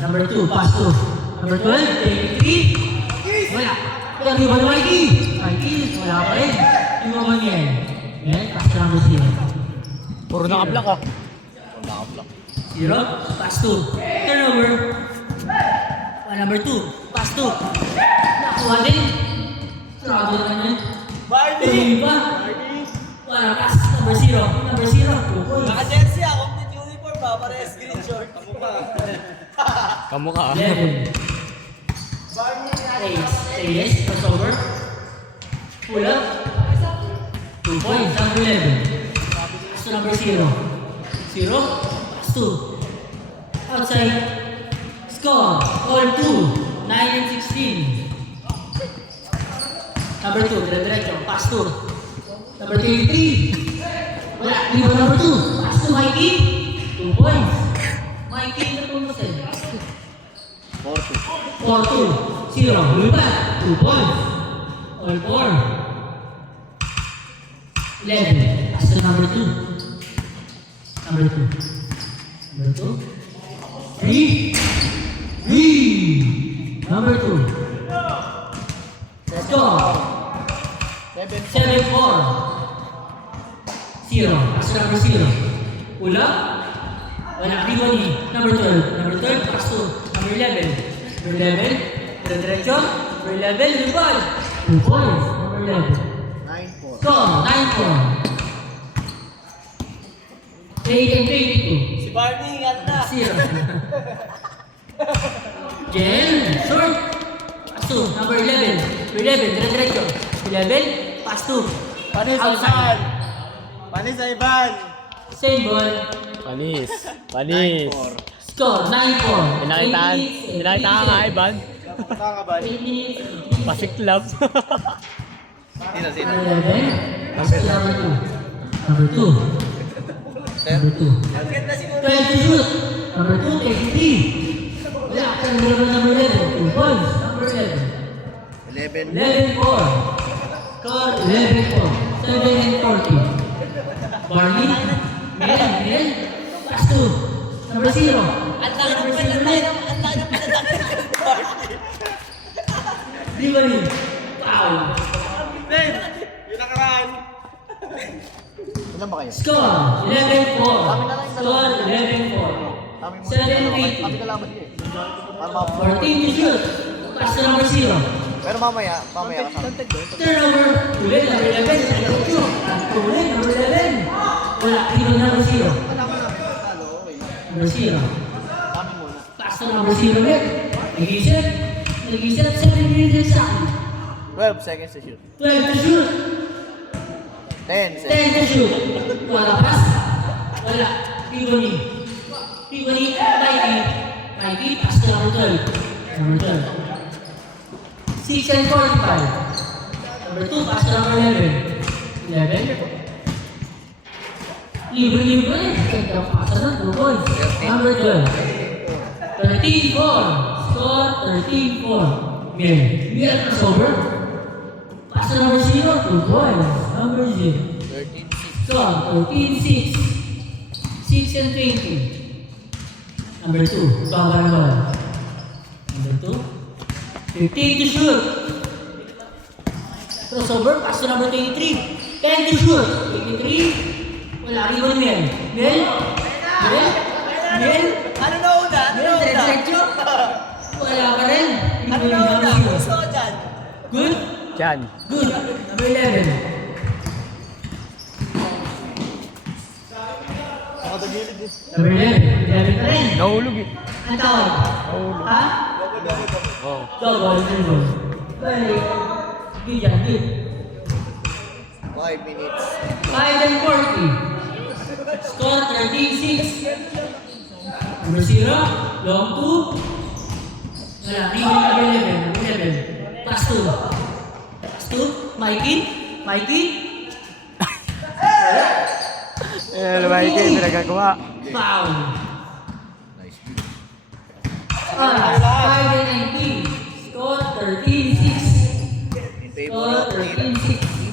Number 2, pass 2. Number 12, take 3. Wala. Lagi ba na Mikey? Mikey, wala pa rin. Yung mga yan. Yan, pass to number 0. Puro naka-block ah. 0, pass 2. Turnover. Number 2, pass 2. Nakuha din. Sarado naman yan. Tuloy pa. Wala, pass. Number 0. Number 0. Naka-jersey ako, complete uniform ba? Parehas green short. Kamukha ah. 11. Say yes, crossover. Pull up. 2 points, number 11. Pass to number 0. 0, pass 2. Outside. Score. All 2. 9 and 16. Number 2, dire-diretso. Pass 2. Number 23. Wala. Rebound number 2. Pass to Mikey. 2 points. Mikey, ito po mo sa'yo. 4-2. 0. Lupa. 2 points. All 4. 11. Pass to number 2. Number 2. Number 2. 3. 3. Number 2. Score. 7-4. 0. Pass to number 0. Ula. Wala. Riboni. Number 12. Number 12. Pass to number 11. Number 11. Dire-diretso. Number 11. Rebound. 2 points. Number 11. 9-4. Score. 9-4. 8 and 22. Si Barney, ganda. 0. Jen. Short. Pass to number 11. Number 11. Dire-diretso. 11. Pass to. Panis Outside. Panis sa Ivan. Same ball. Panis. Panis. Score. 9-4. Pinakita ka nga, Ivan. Tama ba? 8 minutes. Pasiklap. Sino? Number 11. Pass to number 2. Number 2. Number 2. 12 to shoot. Number 2, take 3. Wala ka number 11. 2 points. Number 11. 11. 11-4. Score 11-4. 7 and 40. Barney. Mel. Pass 2. Number 0. Ang laki ng pinatay ng Di ba rin? Foul. Ben! Yung nakaraan. Ilan ba kayo? Score 11-4. Score 11-4. 7-80. Kami kalaban niyo eh. Para ma- 14 to shoot. Pass to number 0. Pero mamaya kasama. Turnover. Ulit, number 11. Ulit, number 11. Wala, rebound number 0. Number 0. Kami muna. Pass to number 0 ulit. Nag-isip. 7 minutes sa akin. 12 seconds to shoot. 12 to shoot. 10 seconds. 10 to shoot. Wala pass. Wala. Rebound. Mikey, pass to number 12. Number 12. 6 and 45. Number 2, pass to number 11. 11. Libre. Ganda pasa na, 2 points. Number 12. 13-4. Score 13-4. Mel crossover. Pass to number 0, 2 points. Number 0. 13-6. Score 13-6. 6 and 20. Number 2, baba naman. Number 2, 15 to shoot. Crossover, pass to number 23. 10 to shoot. 23. Wala, rebound Mel. Mel? Ano na una? Mel, diretso. Wala pa rin. Ano na una? Gusto ko dyan. Good? Diyan. Good. Number 11. Nakatagilid eh. Number 11. 11 pa rin. Nahulog eh. Ang tawag? Nahulog. Ha? Oh. Double. Balik. Good yan, good. 5 minutes. 5 and 40. Score 13-6. Number 0. Long 2. Wala. Rebound number 11. Number 11. Pass 2. Pass 2. Mikey. Mikey, hindi nagagawa. Foul. Nice. 5 and 19. Score 13-6. In favor Score of Tira.